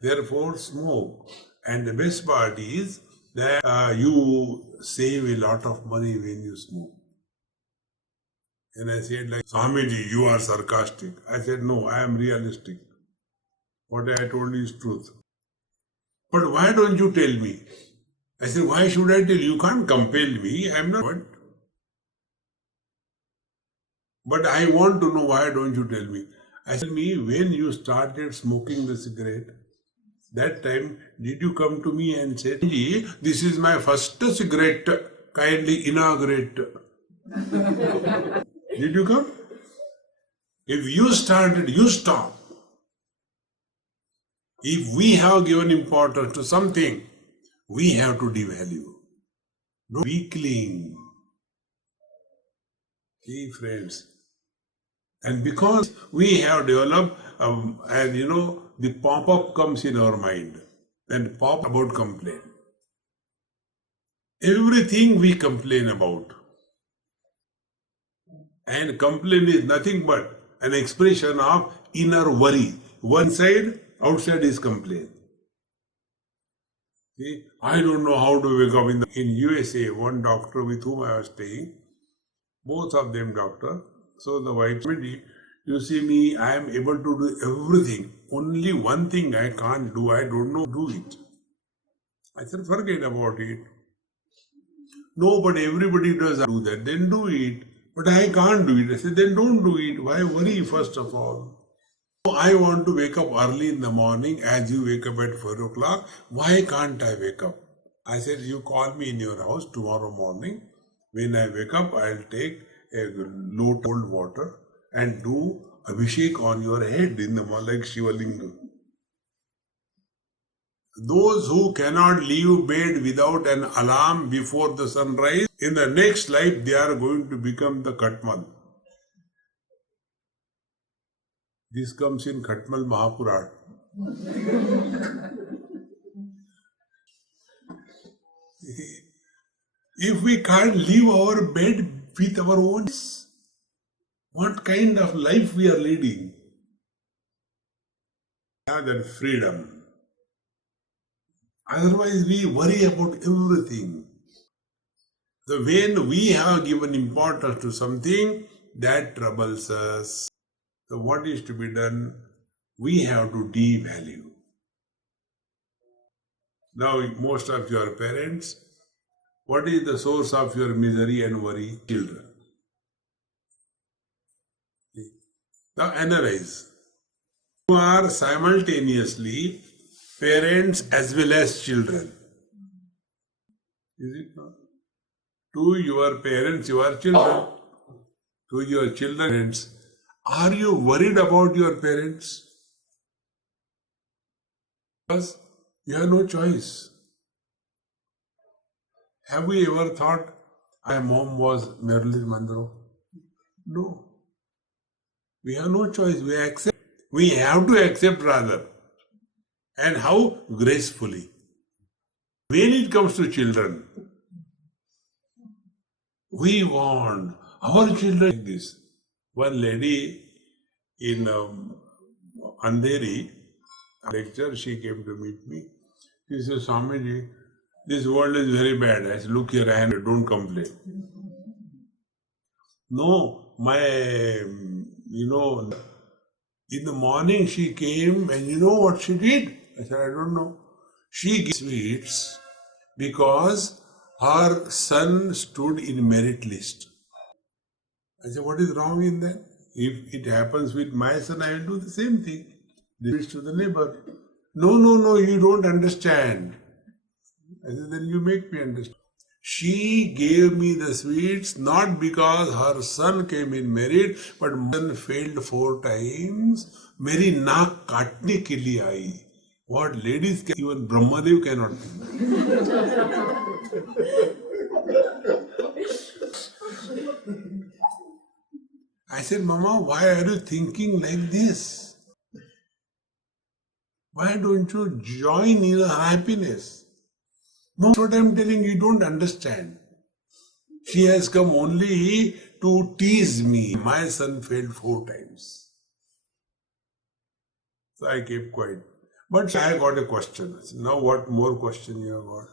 Therefore, smoke. And the best part is that you save a lot of money when you smoke. And I said, like, Swamiji, you are sarcastic. I said, no, I am realistic. What I told you is truth. But why don't you tell me? I said, why should I tell you? You can't compel me. I am not. But I want to know why don't you tell me? I said, when you started smoking the cigarette, that time, did you come to me and say, this is my first cigarette, kindly inaugurate? Did you come? If you started, you stop. If we have given importance to something, we have to devalue. No weakling. See, friends. And because we have developed, the pop-up comes in our mind. And pop about complaint. Everything we complain about. And complaint is nothing but an expression of inner worry. One side, outside is complaint. See, I don't know how to wake up. In USA, one doctor with whom I was staying, both of them doctor. So the wife said, you see me, I am able to do everything. Only one thing I can't do, I don't know do it. I said, forget about it. No, but everybody does do that. Then do it. But I can't do it. I said, then don't do it. Why worry first of all? I want to wake up early in the morning as you wake up at 4 o'clock. Why can't I wake up? I said, you call me in your house tomorrow morning. When I wake up, I'll take a lotus cold water and do abhishek on your head in the like Shivalinga. Those who cannot leave bed without an alarm before the sunrise, in the next life they are going to become the Khatmal. This comes in Khatmal Mahapuran. If we can't leave our bed with our own, what kind of life we are leading? Have that freedom. Otherwise, we worry about everything. So when we have given importance to something, that troubles us. So what is to be done? We have to devalue. Now, most of your parents, what is the source of your misery and worry? Children. Now analyze. You are simultaneously parents as well as children. Is it not? To your parents, you are children. To your children, are you worried about your parents? Because you have no choice. Have we ever thought my mom was Marilyn Monroe? No. We have no choice. We accept. We have to accept rather. And how? Gracefully. When it comes to children, we want our children like this. One lady in Andheri lecture, she came to meet me. She said, Swamiji, this world is very bad. I said, look here, and don't complain. No, in the morning she came and you know what she did? I said, I don't know. She gave sweets because her son stood in merit list. I said, what is wrong in that? If it happens with my son, I will do the same thing. This to the neighbor. No, you don't understand. I said, then you make me understand. She gave me the sweets not because her son came in merit, but my son failed 4 times. Meri naak kaatne ke liye aayi. What ladies can, even Brahmadev cannot do. I said, Mama, why are you thinking like this? Why don't you join in her happiness? No, that's what I'm telling you, don't understand. She has come only to tease me. My son failed 4 times. So I kept quiet. But I got a question. I said, now what more question you have got?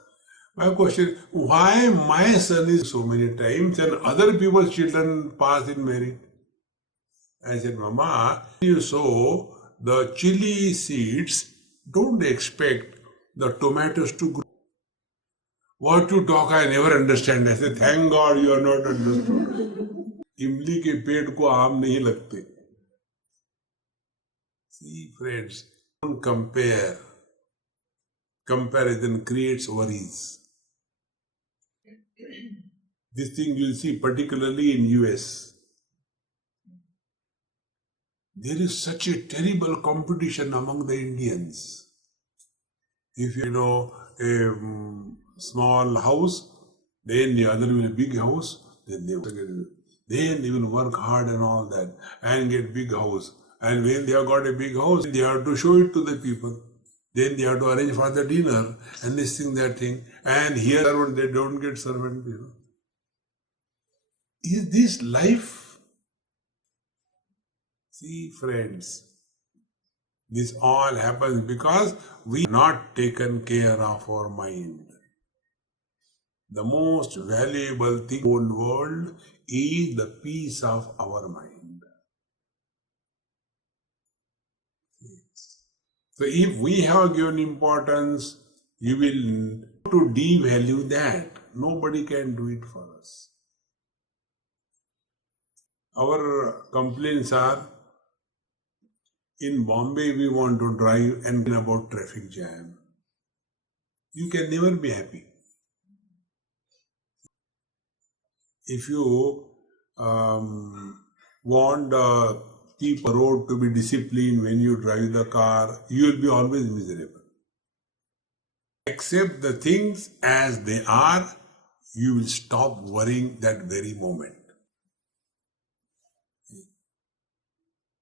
My question, why my son is so many times and other people's children pass in merit? I said, Mama, you sow the chili seeds, don't expect the tomatoes to grow. What you talk, I never understand. I said, thank God you are not understood. इमली के पेड़ को आम नहीं लगते. See, friends, don't compare. Comparison creates worries. This thing you'll see particularly in US. There is such a terrible competition among the Indians. If you know a small house, then the other will be a big house, then they will work hard and all that and get big house. And when they have got a big house, they have to show it to the people. Then they have to arrange for the dinner and this thing, that thing. And here they don't get servant, Is this life? See, friends, this all happens because we have not taken care of our mind. The most valuable thing in the whole world is the peace of our mind. So if we have given importance, you will to devalue that. Nobody can do it for us. Our complaints are, in Bombay we want to drive and about traffic jam. You can never be happy. If you want people on the road to be disciplined when you drive the car, you will be always miserable. Accept the things as they are, you will stop worrying that very moment.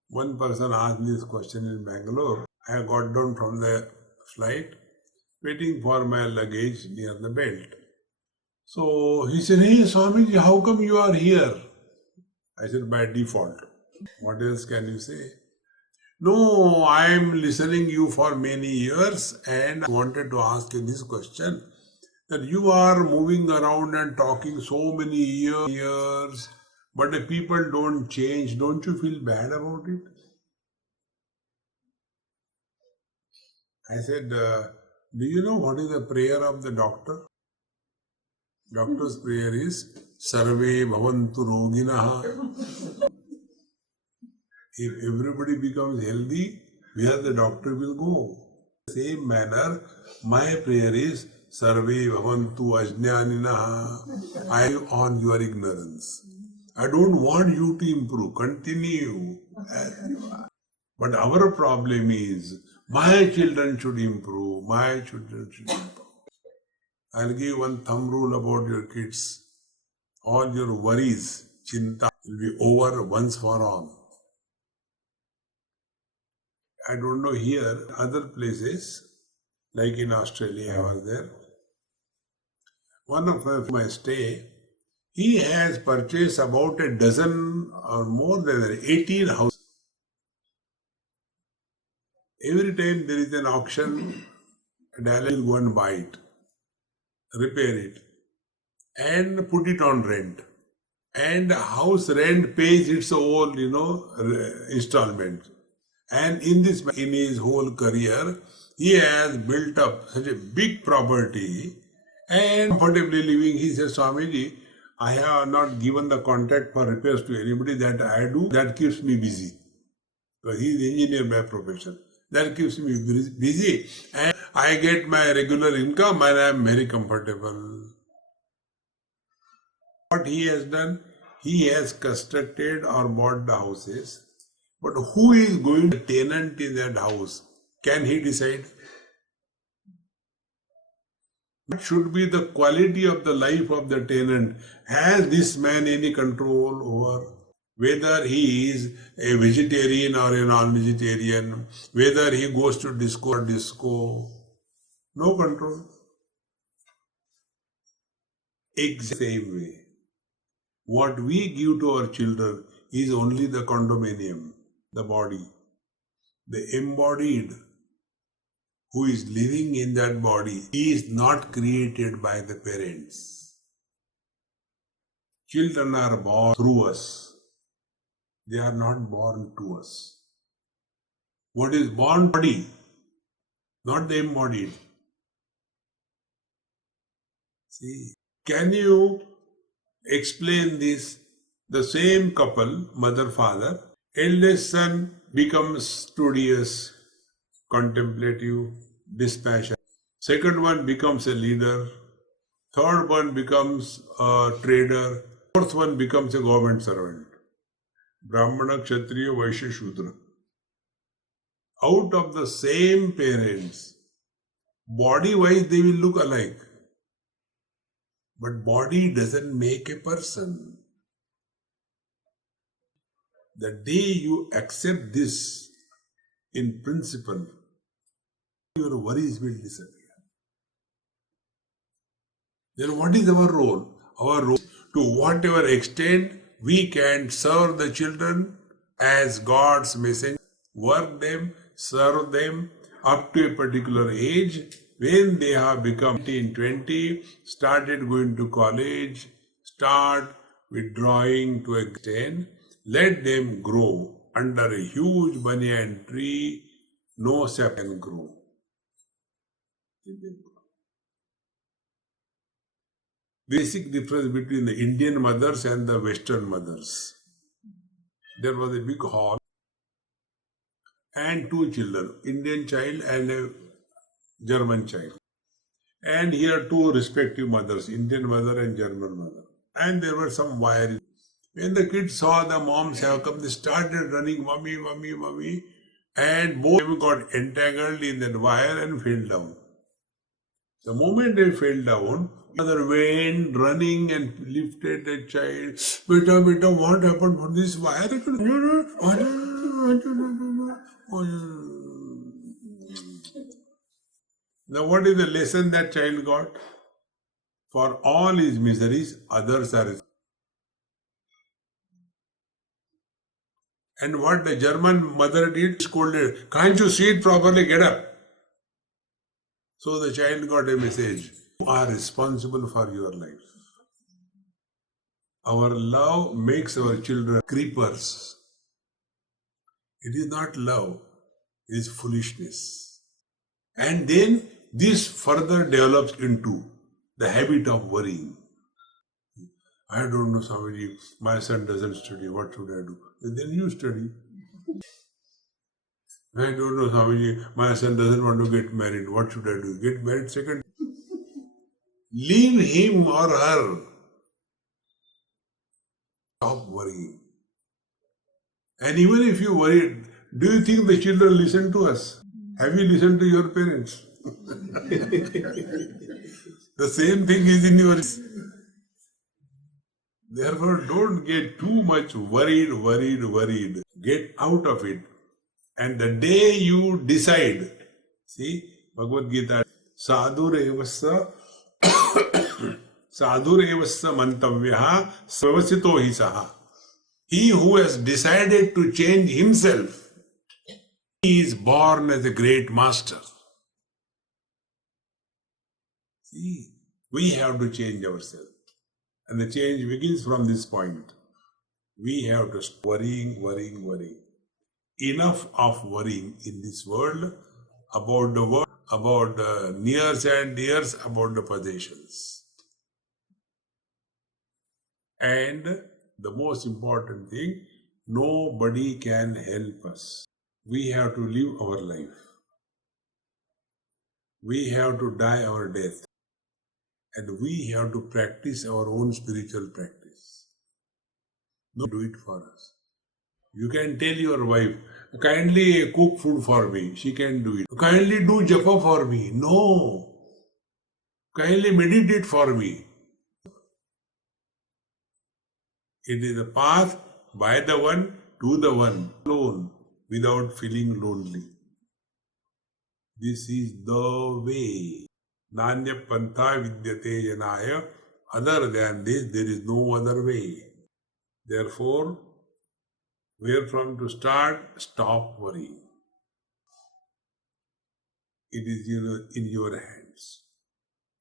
One person asked me this question in Bangalore. I got down from the flight, waiting for my luggage near the belt. So he said, "Hey Swamiji, how come you are here?" I said, "By default." What else can you say? "No, I am listening you for many years and I wanted to ask you this question, that you are moving around and talking so many years, but the people don't change. Don't you feel bad about it?" I said, "Do you know what is the prayer of the doctor?" Doctor's prayer is, Sarve Bhavantu Roginaha. If everybody becomes healthy, where the doctor will go? Same manner, my prayer is, Sarve Bhavantu Ajnaninaha. I am on your ignorance. I don't want you to improve. Continue as you are. But our problem is, my children should improve. My children should improve. I'll give one thumb rule about your kids. All your worries, chinta, will be over once for all. I don't know here, other places, like in Australia, I was there. One of my stay, he has purchased about a dozen or more than 18 houses. Every time there is an auction, a dalal will go and buy it, repair it, and put it on rent. And house rent pays its own, installment. And in his whole career, he has built up such a big property and comfortably living. He says, Swamiji, I have not given the contract for repairs to anybody. That I do. That keeps me busy. Because he is engineer by profession. That keeps me busy. And I get my regular income and I am very comfortable. What he has done, he has constructed or bought the houses. But who is going to be the tenant in that house? Can he decide? What should be the quality of the life of the tenant? Has this man any control over whether he is a vegetarian or a non-vegetarian, whether he goes to disco or disco? No control. Exactly same way. What we give to our children is only the condominium, the body. The embodied who is living in that body is not created by the parents. Children are born through us. They are not born to us. What is born body, not the embodied. See, can you explain this? The same couple, mother, father, eldest son becomes studious, contemplative, dispassionate. Second one becomes a leader. Third one becomes a trader. Fourth one becomes a government servant. Brahmana, Kshatriya, Vaishya, Shudra. Out of the same parents, body-wise they will look alike. But body doesn't make a person. The day you accept this in principle, your worries will disappear. Then what is our role? Our role is to whatever extent we can serve the children as God's messenger, work them, serve them up to a particular age. When they have become 18, 20, started going to college, start withdrawing to extend, let them grow under a huge banyan tree, no sap can grow. Basic difference between the Indian mothers and the Western mothers. There was a big hall and two children, Indian child and a German child. And here two respective mothers, Indian mother and German mother. And there were some wiring. When the kids saw the moms have come, they started running, "Mummy, mummy, mummy," and both of them got entangled in that wire and fell down. The moment they fell down, mother went running and lifted the child. Beta, beta, what happened for this wire? Now, what is the lesson that child got? For all his miseries, others are. And what the German mother did, scolded, "Can't you see it properly? Get up." So the child got a message. You are responsible for your life. Our love makes our children creepers. It is not love, it is foolishness. And then this further develops into the habit of worrying. I don't know, Swamiji, my son doesn't study, what should I do? Then you study. I don't know, Swamiji, my son doesn't want to get married, what should I do? Get married second. Leave him or her. Stop worrying. And even if you worry, do you think the children listen to us? Have you listened to your parents? The same thing is in your. Therefore, don't get too much worried. Get out of it. And the day you decide, see, Bhagavad Gita, sadhurevassa mantavyaha svavasito hi saha. He who has decided to change himself, he is born as a great master. See, we have to change ourselves. And the change begins from this point. We have to stop worrying. Enough of worrying in this world, about the nears and dears, about the possessions. And the most important thing, nobody can help us. We have to live our life. We have to die our death. And we have to practice our own spiritual practice. Nobody do it for us. You can tell your wife, kindly cook food for me. She can do it. Kindly do japa for me. No. Kindly meditate for me. It is a path by the one to the one alone without feeling lonely. This is the way. Nanya pantha vidyate janaya. Other than this, there is no other way. Therefore, where from to start? Stop worrying. It is in your hands.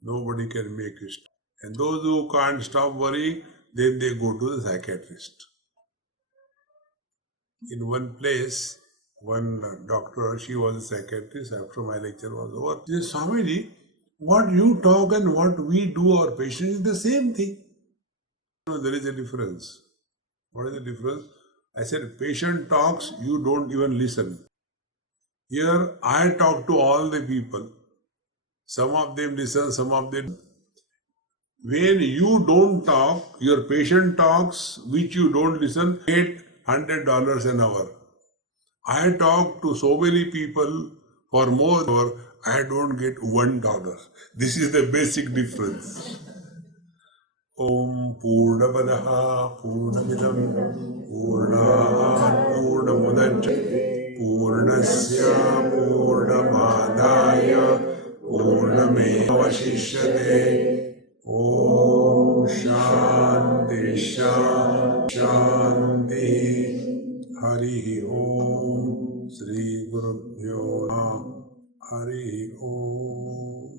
Nobody can make you stop. And those who can't stop worrying, then they go to the psychiatrist. In one place, one doctor, she was a psychiatrist, after my lecture was over, she said, "Swamiji, what you talk and what we do, our patients, is the same thing." No, there is a difference. What is the difference? I said, patient talks, you don't even listen. Here, I talk to all the people. Some of them listen, some of them. When you don't talk, your patient talks, which you don't listen, get $100 an hour. I talk to so many people for more hour, I don't get $1. This is the basic difference. Om Purnamadaha Purnamidam Purnat Purnamudachyate Purnasya Purnamadaya Purnamevashishyate. Om Shanti Shanti Hari Om Sri Gurubhyo Namaha Hari Om.